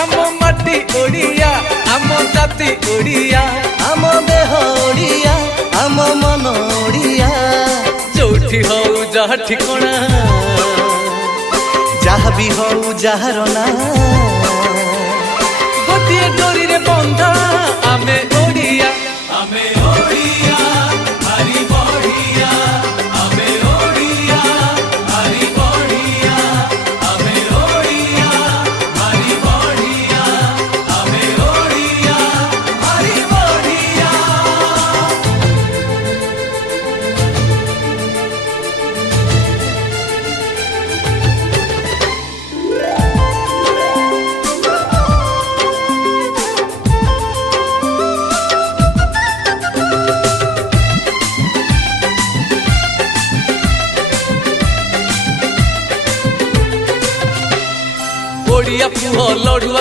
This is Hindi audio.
आम माटी ओडिया आम जाति ओडिया आम देह ओडिया आम मन ओडिया जोठी हो जहा ठिकाना जहाँ भी हो जार ना गोटे डोरी रे बंधा आमे ओडिया भारी बढ़िया आमे ओडिया भारी बढ़िया आमे ओडिया भारी बढ़िया आमे ओडिया भारी बढ़िया। ओडिया पुओ लड़ुआ